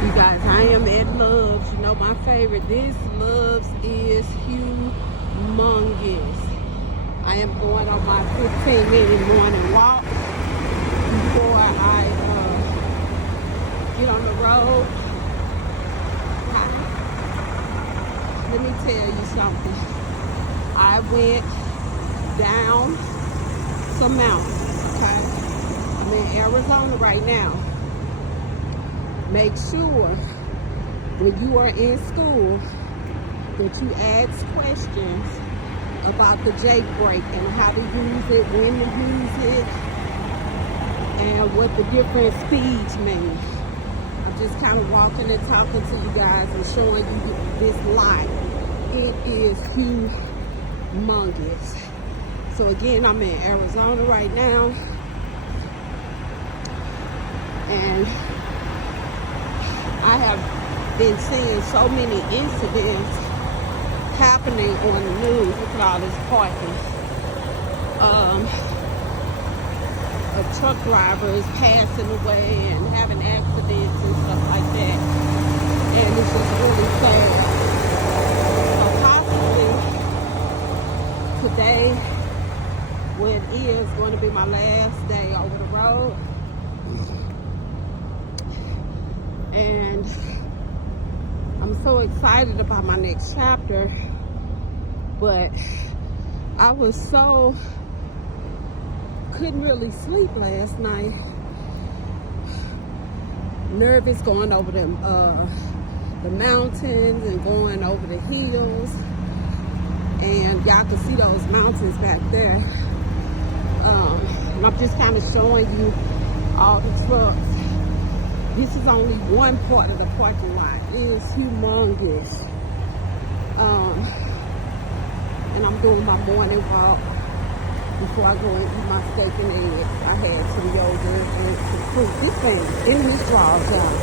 You guys, I am at Love's. You know my favorite. This Love's is humongous. I am going on my 15-minute morning walk before I get on the road. Let me tell you something. I went down some mountains, okay? I'm in Arizona right now. Make sure when you are in school that you ask questions about the Jake brake and how to use it, when to use it, and what the different speeds mean. I'm just kind of walking and talking to you guys and showing you this lot. It is humongous. So again, I'm in Arizona right now, and I have been seeing so many incidents happening on the news. Look at all this parking. Of truck drivers passing away and having accidents and stuff like that. And it's just really sad. So possibly today, when it is going to be my last day over the road, and I'm so excited about my next chapter, but I was couldn't really sleep last night. Nervous going over the mountains and going over the hills, and y'all can see those mountains back there. And I'm just kind of showing you all the trucks. This is only one part of the parking lot. It is humongous. And I'm doing my morning walk before I go and eat my steak and eggs. I had some yogurt and some fruit. This thing is in his drawers, y'all.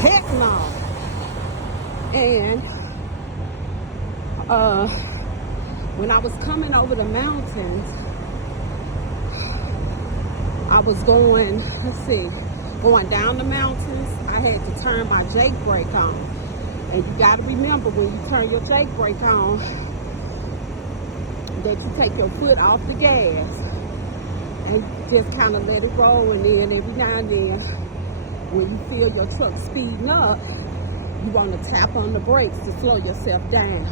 Heck no. And when I was coming over the mountains, I was going down the mountains. I had to turn my Jake brake on. And you got to remember, when you turn your Jake brake on, that you take your foot off the gas and just kind of let it roll. And then every now and then, when you feel your truck speeding up, you want to tap on the brakes to slow yourself down.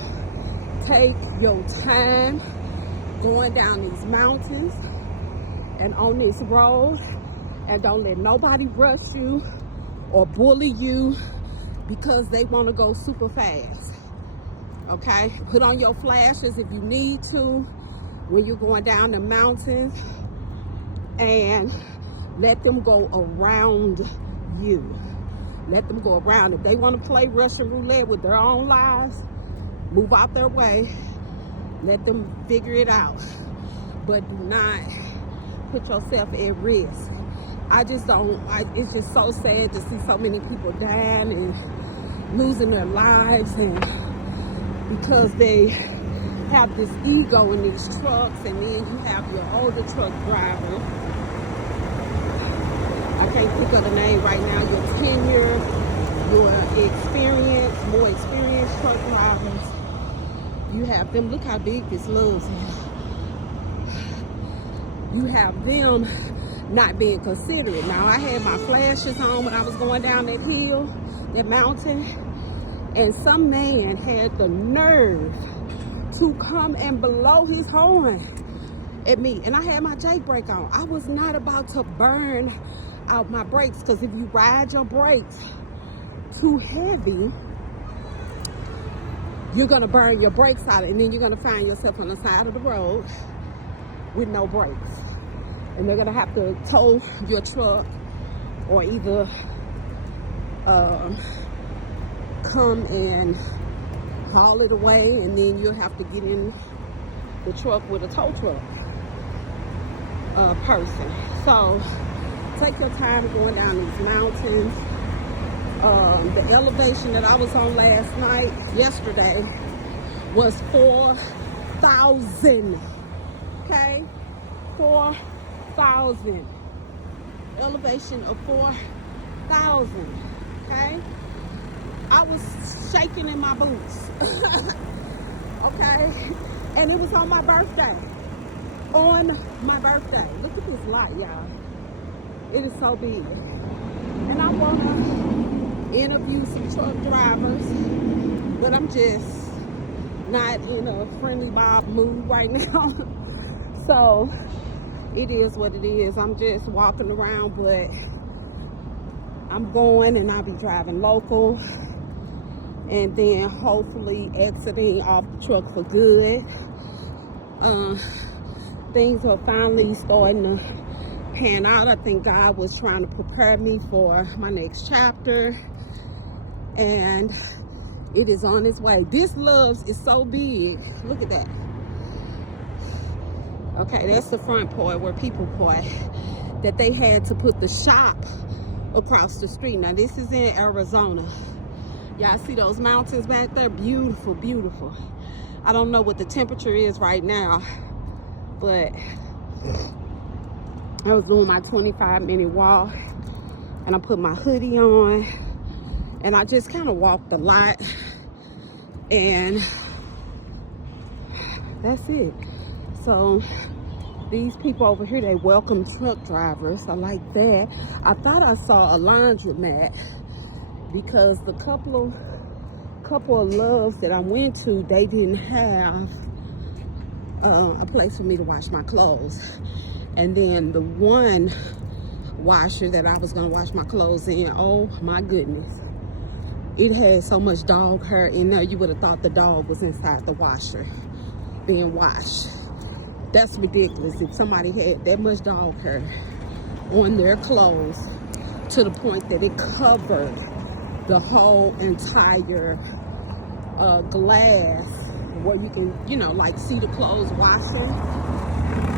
Take your time going down these mountains and on this road, and don't let nobody rush you or bully you because they want to go super fast. Okay, put on your flashes if you need to when you're going down the mountains, and let them go around you. Let them go around. If they want to play Russian roulette with their own lives, move out their way. Let them figure it out. But do not put yourself at risk. It's just so sad to see so many people dying and losing their lives, and because they have this ego in these trucks. And then you have your older truck driver, I can't think of the name right now, your tenure, your more experienced truck drivers. You have them, look how big this Love's is. You have them not being considerate. Now, I had my flashes on when I was going down that hill, that mountain, and some man had the nerve to come and blow his horn at me. And I had my Jake brake on. I was not about to burn out my brakes, because if you ride your brakes too heavy, you're gonna burn your brakes out, and then you're gonna find yourself on the side of the road with no brakes. And they're gonna have to tow your truck, or either come and haul it away, and then you'll have to get in the truck with a tow truck person. So take your time going down these mountains. The elevation that I was on yesterday was 4,000. Okay, 4,000. Elevation of 4,000. Okay, I was shaking in my boots. Okay? And it was on my birthday. On my birthday. Look at this light, y'all. It is so big. And I want to interview some truck drivers, but I'm just not in a friendly Bob mood right now. So it is what it is. I'm just walking around, but I'm going, and I'll be driving local, and then hopefully exiting off the truck for good. Things are finally starting to pan out. I think God was trying to prepare me for my next chapter, and it is on its way. This Love's is so big. Look at that. Okay, that's the front part where people park, that they had to put the shop across the street. Now this is in Arizona. Y'all see those mountains back there? Beautiful, beautiful. I don't know what the temperature is right now, but I was doing my 25-minute walk, and I put my hoodie on, and I just kind of walked a lot, and that's it. So these people over here, they welcome truck drivers. I like that. I thought I saw a laundromat, because the couple of Loves that I went to, they didn't have a place for me to wash my clothes. And then the one washer that I was gonna wash my clothes in, oh my goodness, it had so much dog hair in there, you would have thought the dog was inside the washer being washed. That's ridiculous. If somebody had that much dog hair on their clothes to the point that it covered the whole entire glass where you can, you know, like see the clothes washing,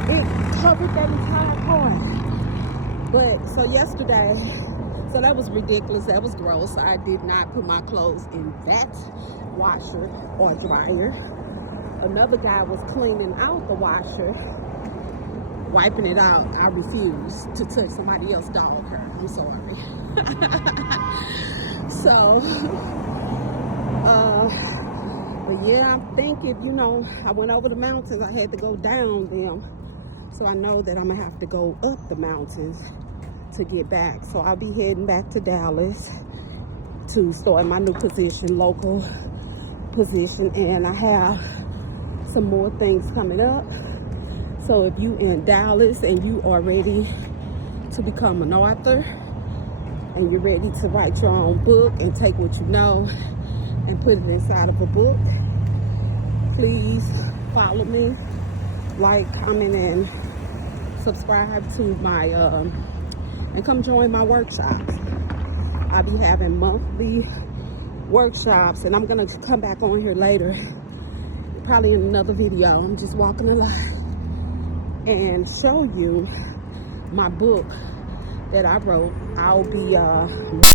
it covered that entire part. But so yesterday, so that was ridiculous. That was gross. I did not put my clothes in that washer or dryer. Another guy was cleaning out the washer, wiping it out. I refused to touch somebody else's dog hair. I'm sorry. So, but yeah, I'm thinking, you know, I went over the mountains. I had to go down them. So I know that I'm gonna have to go up the mountains to get back. So I'll be heading back to Dallas to start my new position, local position. And I have some more things coming up. So if you in Dallas and you are ready to become an author, and you're ready to write your own book and take what you know and put it inside of a book, please follow me, like, comment, and subscribe to my and come join my workshops. I'll be having monthly workshops, and I'm gonna come back on here later, probably in another video. I'm just walking a lot, and show you my book that I wrote. I'll be